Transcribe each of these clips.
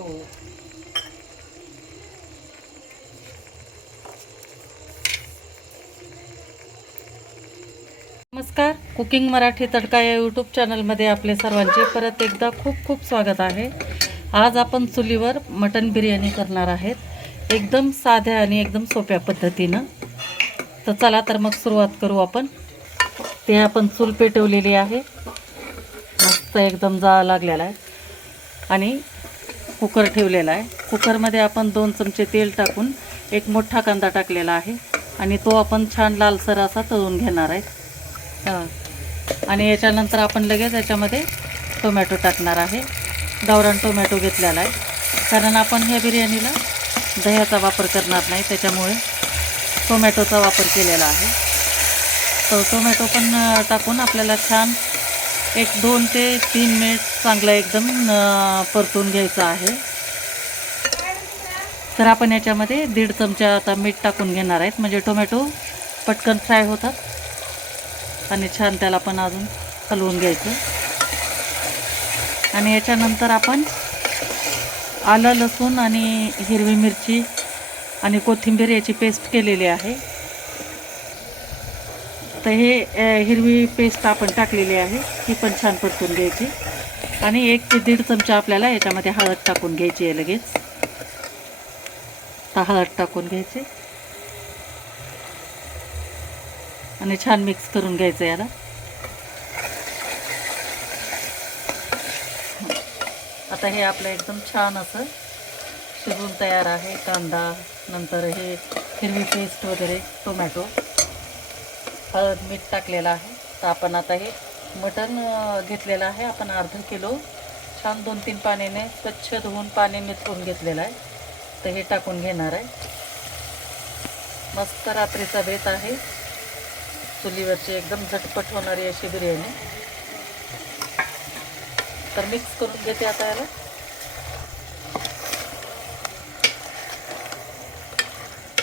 हो. नमस्कार, कुकिंग मराठी तडका या यूट्यूब चॅनलमध्ये आपले सर्वांचे परत एकदा खूप खूप स्वागत आहे. आज आपण चुलीवर मटण बिर्याणी करणार आहेत, एकदम साध्या आणि एकदम सोप्या पद्धतीनं. तर चला तर मग सुरुवात करू आपण. ते आपण चूल पेटवलेली आहे, मस्त एकदम जाळ लागलेला आहे आणि कुकर ठेवलेला आहे. कुकरमध्ये आपण 2 चमचे तेल टाकून एक मोठा कांदा टाकलेला आहे आणि तो आपण छान लालसर असा तळून घेणार आहे. आणि याच्यानंतर आपण लगेच याच्यामध्ये टोमॅटो टाकणार आहे. गावरान टोमॅटो घेतलेला आहे, कारण आपण ह्या बिर्याणीला दह्याचा वापर करणार नाही, त्याच्यामुळे टोमॅटोचा वापर केलेला आहे. तर टोमॅटो पण टाकून आपल्याला छान एक 2 ते 3 मिनिट चांगलं एकदम परतून घ्यायचं आहे. तर आपण याच्यामध्ये 1.5 चमचा आता मीठ टाकून घेणार आहेत, म्हणजे टोमॅटो पटकन फ्राय होतात आणि छान त्याला पण अजून हलवून घ्यायचं. आणि याच्यानंतर आपण आलं, लसूण आणि हिरवी मिरची आणि कोथिंबीर याची पेस्ट केलेली आहे. तर हे हिरवी पेस्ट आपण टाकलेली आहे, ही पण छान परतून घ्यायची. आणि 1 ते 1.5 चमचा आपल्याला याच्यामध्ये हळद टाकून घ्यायची आहे लगेच. तर हळद टाकून घ्यायची आणि छान मिक्स करून घ्यायचं याला. आता हे आपलं एकदम छान असं शिजून तयार आहे. कांदा, नंतर हे हिरवी पेस्ट वगैरे, टोमॅटो, हळद, मीठ टाकलेलं आहे. तर आपण आता हे मटण घेतलेलं आहे आपण अर्धा किलो, छान 2-3 पाण्याने स्वच्छ धुवून पाणी निथळून घेतलेलं आहे. तर हे टाकून घेणार आहे. मस्त रात्रीचा बेत आहे, चुलीवरची एकदम झटपट होणारी अशी बिर्याणी. तर मिक्स करून घेते आता याला.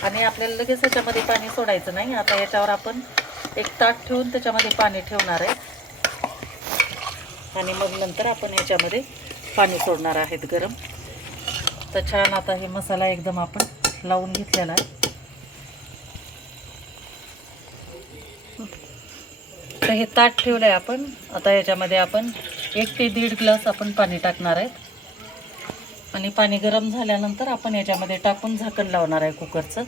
आणि आपल्याला लगेच याच्यामध्ये पाणी सोडायचं नाही. आता याच्यावर आपण एक ताट ठेवून त्याच्यामध्ये पाणी ठेवणार आहे आणि मग नंतर आपण याच्यामध्ये पाणी सोडणार आहेत गरम. तर छान आता हे मसाला एकदम आपण लावून घेतलेला आहे. तर हे ताट ठेवलं आहे आपण. आता याच्यामध्ये आपण 1 ते 1.5 ग्लास आपण पाणी टाकणार आहेत आणि पाणी गरम झाल्यानंतर आपण याच्यामध्ये टाकून झाकण लावणार आहे कुकरचं.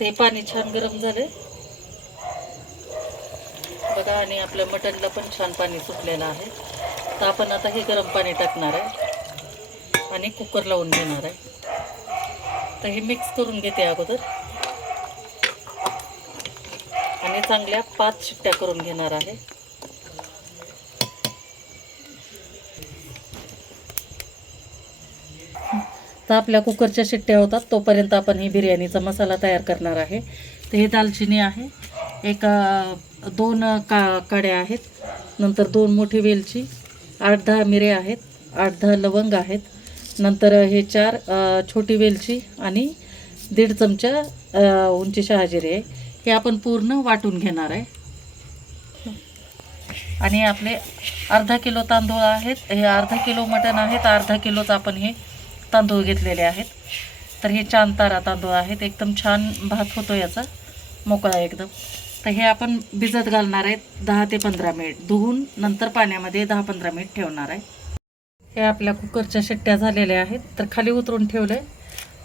ते पाणी छान गरम झाले बघा आणि आपल्या मटणला पण छान पाणी सुटलेलं आहे. तर आपण आता हे गरम पाणी टाकणार आहे आणि कुकर लावून घेणार आहे. तर हे मिक्स करून घेते अगोदर आणि चांगल्या 5 शिट्ट्या करून घेणार आहे. तर आपल्या कुकरच्या शिट्ट्या होतात तोपर्यंत आपण ही बिर्याणीचा मसाला तयार करणार आहे. तर हे दालचिनी आहे, 2 काड्या आहेत, नंतर 2 मोठी वेलची, 8-10 मिरे आहेत, 8-10 लवंग आहेत, नंतर हे 4 छोटी वेलची आणि 1.5 चमचा उंची शहाजिरे आहे. हे आपण पूर्ण वाटून घेणार आहे. आणि आपले अर्धा किलो तांदूळ आहेत, हे अर्धा किलो मटण आहे, तर अर्धा किलोच आपण हे तांदूळ घेतलेले आहेत. तर हे छान तारा तांदूळ आहेत, एकदम छान भात होतो याचा, मोकळा एकदम. तर हे आपण भिजत घालणार आहेत 10 ते 15 मिनिट, धुवून नंतर पाण्यामध्ये 10-15 मिनिट ठेवणार आहे. हे आपल्या कुकरच्या शिट्ट्या झालेल्या आहेत, तर खाली उतरून ठेवले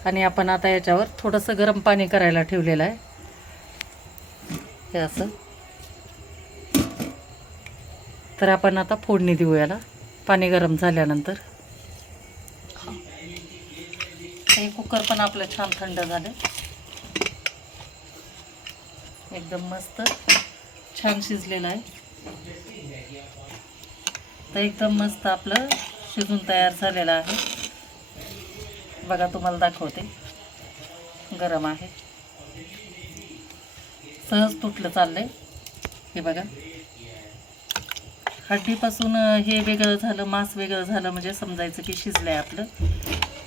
आणि आपण आता याच्यावर थोडंसं गरम पाणी करायला ठेवलेलं आहे. हे असं. तर आपण आता फोडणी देऊ याला पाणी गरम झाल्यानंतर. हे कुकर पण आपलं छान थंड झालं, एकदम मस्त छान शिजलेलं आहे. तर एकदम मस्त आपलं शिजून तयार झालेलं आहे बघा. तुम्हाला दाखवते, गरम आहे, सहज तुटलं चाललंय. हे बघा, हड्डीपासून हे वेगळं झालं, मांस वेगळं झालं म्हणजे समजायचं की शिजलं आहे आपलं.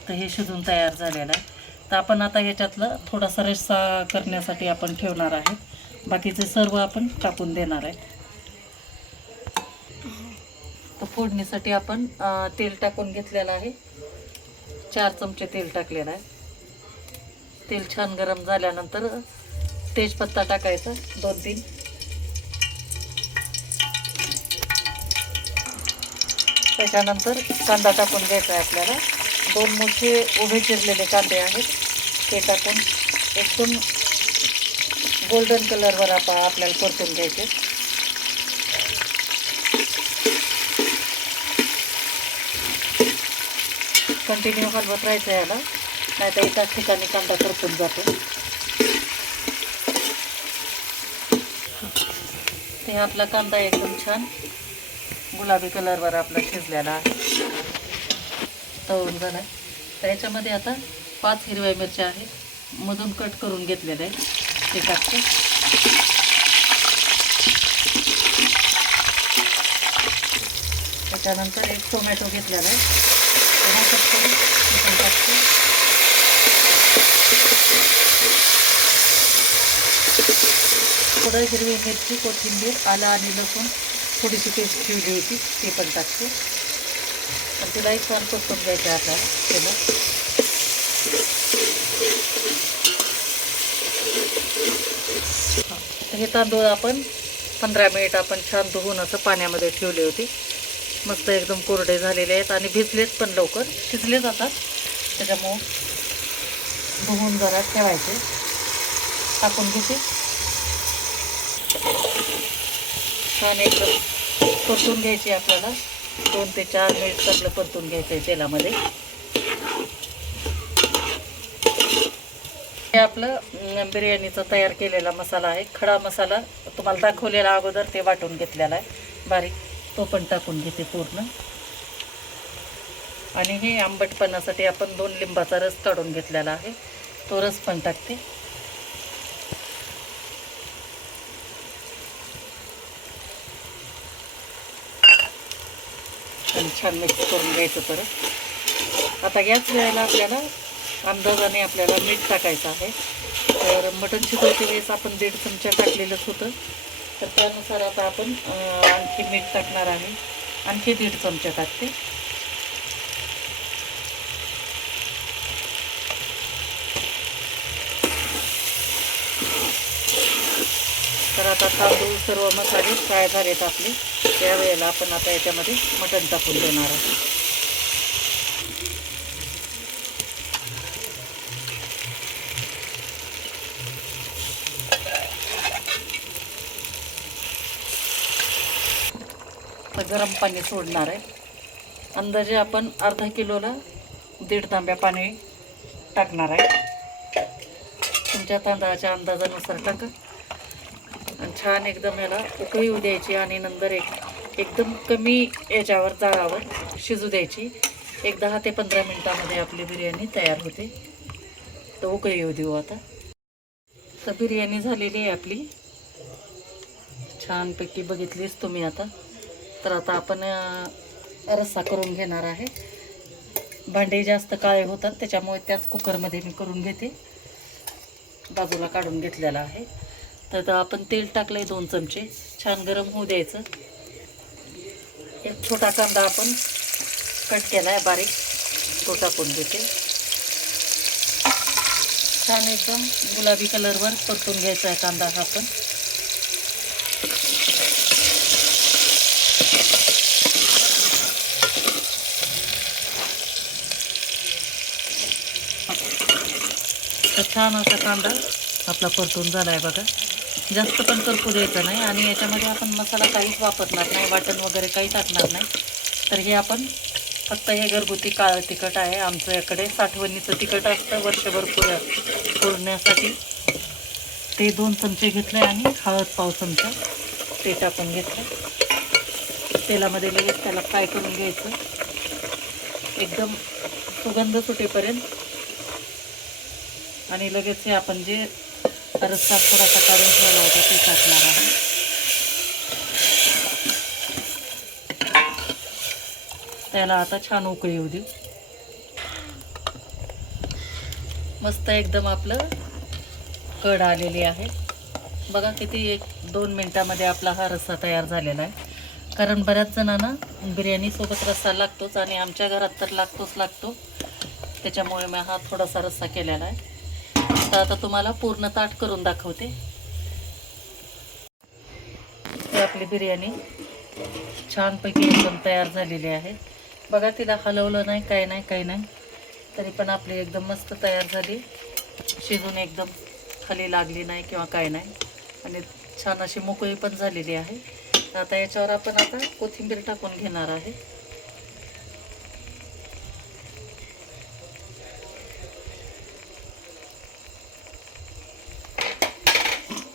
तर हे शिजून तयार झालेलं आहे. तर आपण आता ह्याच्यातलं थोडासा रस्सा करण्यासाठी आपण ठेवणार आहे, बाकीचे सर्व आपण टाकून देणार आहे. तर फोडणीसाठी आपण तेल टाकून घेतलेलं आहे. 4 चमचे तेल टाकलेलं आहे. तेल छान गरम झाल्यानंतर तेजपत्ता टाकायचा 2-3. त्याच्यानंतर कांदा टाकून घ्यायचा आहे आपल्याला. 2 मोठे उभे चिरलेले कांदे आहेत ते टाकून एकदम गोल्डन कलरवर आपल्याला परतून घ्यायचे. कंटिन्यू हलवत राहायचं याला, नाहीतर एकाच ठिकाणी कांदा करपून जातो. ते आपला कांदा एकदम छान गुलाबी कलरवर आपला शिजलेला आहे, तळून झाला. तर याच्यामध्ये आता 5 हिरव्या मिरच्या आहेत मधून कट करून घेतलेल्या आहेत ते टाकते. त्याच्यानंतर 1 टोमॅटो घेतलेला आहे कट करून टाकते. थोडं हिरवी मिरची, कोथिंबीर, आलं आणि लसूण थोडीशी पेस्ट ठेवली होती ते पण टाकते. आणि तिलाही छान परतून घ्यायचं आहे आपल्याला तेलात. हे तांदूळ आपण 15 मिनिट आपण छान धुवून असं पाण्यामध्ये ठेवले होते. मस्त एकदम कोरडे झालेले आहेत आणि भिजलेत पण लवकर, शिजले जातात. त्याच्यामुळं धुवून जरा ठेवायचे. टाकून घेते. छान एकदम परतून घ्यायची आपल्याला. 2 ते 4 मिनिट सगळं परतून घ्यायचं आहे तेलामध्ये. हे आपलं बिर्याणीचा तयार केलेला मसाला आहे. खडा मसाला तुम्हाला दाखवलेला अगोदर ते वाटून घेतलेला आहे बारीक, तो पण टाकून घेते पूर्ण. आणि हे आंबटपणासाठी आपण 2 लिंबाचा रस काढून घेतलेला आहे, तो रस पण टाकते. आणि छान मिक्स करून घ्यायचं परत. आता याच वेळेला आपल्याला अंदाजाने आपल्याला मीठ टाकायचं आहे. तर मटण शिजवते वेळेस आपण 1.5 चमचा टाकलेलंच होतं, तर त्यानुसार आता आपण आणखी मीठ टाकणार आहे. आणखी 1.5 चमचा टाकते. तर आता तांदूळ सर्व मसाले फ्राय झालेत आपले. त्यावेळेला आपण आता याच्यामध्ये मटण टाकून देणार आहोत. तर गरम पाणी सोडणार आहे. अंदाजे आपण अर्धा किलोला 1.5 तांब्या पाणी टाकणार आहे. तुमच्या तांदळाच्या अंदाजानुसार टाका. आणि छान एकदम याला उकळी येऊ द्यायची आणि नंतर एकदम कमी याच्यावर जाळावर शिजू द्यायची. 10 ते 15 मिनटामध्ये आपली बिर्याणी तयार होते. तर उकळी येऊ देऊ आता. तर बिर्याणी झालेली आहे आपली छानपैकी, बघितलीच तुम्ही आता. तर आता आपण रस्सा करून घेणार आहे. भांडे जास्त काळे होतात त्याच्यामुळे त्याच कुकरमध्ये मी करून घेते. बाजूला काढून घेतलेला आहे. तर आपण तेल टाकलं आहे 2 चमचे, छान गरम होऊ द्यायचं. 1 छोटा कांदा आपण कट केला आहे बारीक, तो टाकून घेते. छान एकदम गुलाबी कलरवर परतून घ्यायचा आहे कांदा हा पण. तर छान असा कांदा आपला परतून झाला आहे बघा. जास्त पण करपू द्यायचा नाही. आणि याच्यामध्ये आपण मसाला काहीच वापरणार नाही, वाटण वगैरे काही टाकणार नाही. तर हे आपण फक्त हे घरगुती काळं तिखट आहे आमच्याकडे, साठवणीचं तिखट असतं वर्षभर पुरण्यासाठी. ते 2 चमचे घेतले आणि हळद पाव चमचा ते टाकून घेतलं. तेलामध्ये लगेच त्याला फ्राय करून घ्यायचं एकदम सुगंध सुटेपर्यंत. आणि लगेच हे आपण जे रस्सा थोडासा काढून ठेवला होता ते टाकणार आहे. त्याला आता छान उकळी येऊ देऊ. मस्त एकदम आपलं कढ आलेली आहे बघा. किती 1-2 मिनटामध्ये आपला हा रस्सा तयार झालेला आहे. कारण बऱ्याच जणांना बिर्याणीसोबत रस्सा लागतोच आणि आमच्या घरात तर लागतो. त्याच्यामुळे मी हा थोडासा रस्सा केलेला आहे. तर आता तुम्हाला पूर्ण ताट करून दाखवते. ही आपली बिर्याणी छानपैकी एकदम तयार झालेली आहे. बघा, तिला हलवलं नाही, काही नाही, तरी पण आपली एकदम मस्त तयार झाली. शिजून एकदम खाली लागली नाही किंवा काय नाही आणि छान अशी मोकळी पण झालेली आहे. तर आता याच्यावर आपण आता कोथिंबीर टाकून घेणार आहे.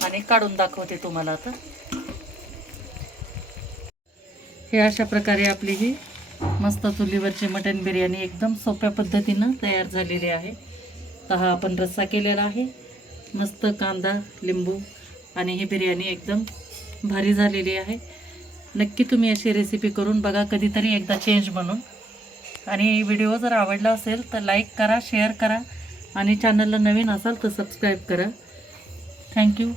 आणि काढून दाखवते तुम्हाला आता. हे अशा प्रकारे आपली ही मस्त चुलीवरची मटण बिर्याणी एकदम सोप्या पद्धतीनं तयार झालेली आहे. तर हा आपण रस्सा केलेला आहे, मस्त कांदा, लिंबू आणि ही बिर्याणी एकदम भारी झालेली आहे. नक्की तुम्ही अशी रेसिपी करून बघा कधीतरी एकदा चेंज म्हणून. आणि व्हिडिओ जर आवडला असेल तर लाईक करा, शेअर करा आणि चॅनलला नवीन असाल तर सबस्क्राईब करा. थँक्यू.